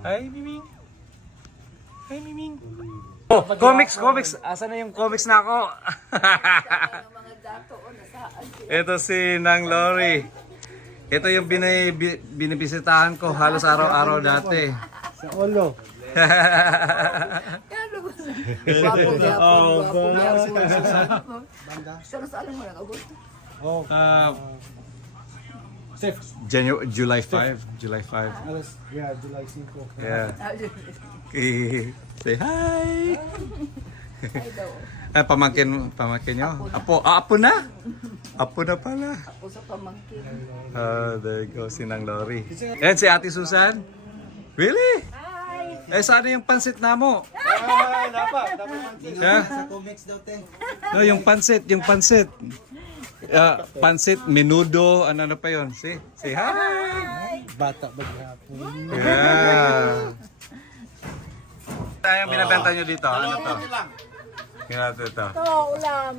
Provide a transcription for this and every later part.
Hi, Miming. Hi, Miming. Oh, comics. Asan na yung comics na ako? Ito si Nang Lori. Ito yung binibisitahan ko halos araw-araw dati. Sa Olo. Oh, July 5. July 5. yeah, July 5. Yeah. Say hi. Ay, pamangkin nyo? Apo na? Apo na pala. Ako sa pamangkin. There you go, si Nang Lori. Yan si Ate Susan. Really? Eh, saan yung pansit na mo? Dapat Yeah? sa comics daw, te. No, yung pansit. Pansit, menudo, ano pa yun? Say hi. Bata ba hapon? Yeah. Ano yung binabenta nyo dito? Ano to? Tingnan natin ito. Ito, ulam.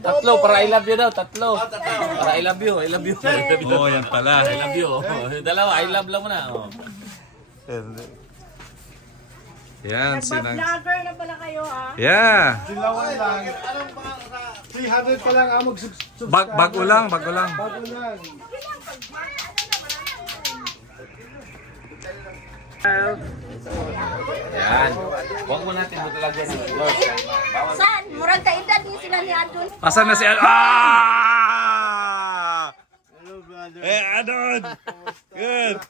Tatlo, para I love you daw, tatlo. Para I love you, I love you. Oh, yan pala. I love you. Dalawa, I love lang mo na. Yan, sinang... Vlogger na pala kayo, ah. Yeah. Silawan lang. 300 pa lang amog subscribe. Bago lang. Bago lang. Yan. Huwag mo natin mo talaga ng Lord. Saan? Murag kaedad ni sila ni Adon. Asan na si Adon? Ah! Adon! Good!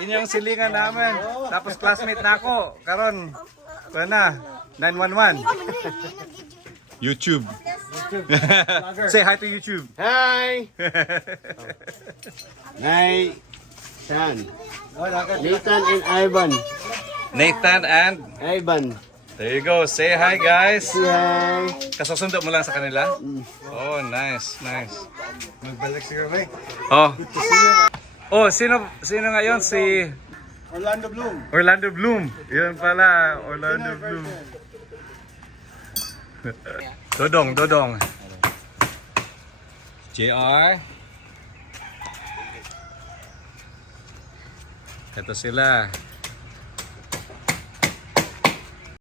Yun yung silingan namin. Tapos classmate na ako. Karon, ito na. 911. YouTube. Say hi to YouTube. Hi! Nay, Sean. Nathan and Ivan. Nathan and... Ivan. There you go. Say hi, guys. Hi. Kasasundo mo lang sa kanila? Oh, nice. Magbalik siguro, eh. Oh. Oh, sino ngayon? Si Orlando Bloom. Orlando Bloom. Yun pala, Orlando Bloom. Dodong. JR. Ito sila.